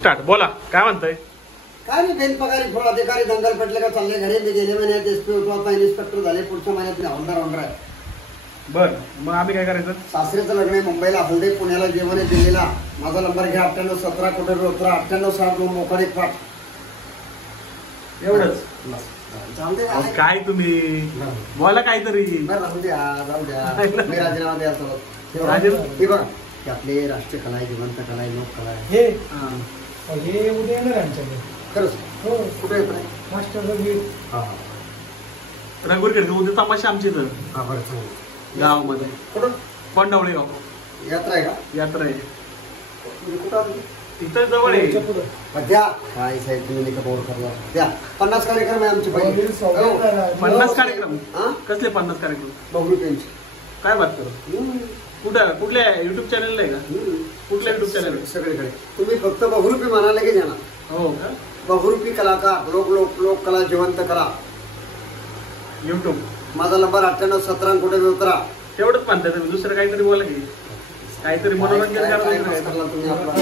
Start बोला काय म्हणताय? काय नाही बेनपगारी थोडा अधिकारी दंगल पेटले का चालले घरी. मी गेले महिन्यात एसपी होतो, आता इन्स्पेक्टर झाले, पुढच्या महिन्यात हवालदार होणार आहे. बर मग आम्ही काय करायचं? सासरेचं लग्न आहे मुंबईला, हल्दे पुण्याला, जेवण आहे दिल्लीला. माझा नंबर घ्या 9817 कोटी 9872 मोकळे पाठ. एवढंच जाऊ दे अहो, काय तुम्ही बोला काहीतरी. जाऊ द्या जाऊ द्या. मी राजीनामा द्या सोबत. राजीनामा? हे बघा की आपले राष्ट्रीय कला आहे, जिवंत कला आहे, लोककला आहे. हे हे उद्या येणार आमच्याकडे. खरंच हो कुठे येत नाही. मास्टर गीत. हा रंगोली खेळ उद्या तमाशा आमची इथं हा बरं चांगलं. गावामध्ये कुठं पंढवळे गाव यात्रा आहे का? यात्रा आहे म्हणजे कुठं आली? तिथं जवळ आहे. च्या पुढं. द्या काय साहेब तुम्ही नाही का बोर करला द्या. 50 कार्यक्रम आहे आमचे पहिले. वडील सौभाग्य आहे ना. 50 कार्यक्रम? हा कसले 50 कार्यक्रम? बघू त्यांची. काय बात करू? कुठं कुठल्या युट्यूब चॅनलला आहे का? कुठल्या युट्यूब चॅनल? सगळीकडे तुम्ही फक्त बहुरूपी म्हणाले की जाणार. हो का? बहुरूपी कलाकार, लोककला, जिवंत कला. युट्यूब माझा नंबर 9817 कुठे उतरा. तेवढंच म्हणताय तुम्ही, दुसरं काहीतरी बोला की. काहीतरी मनोरंजन काय करायचं. करला तुम्ही आपला?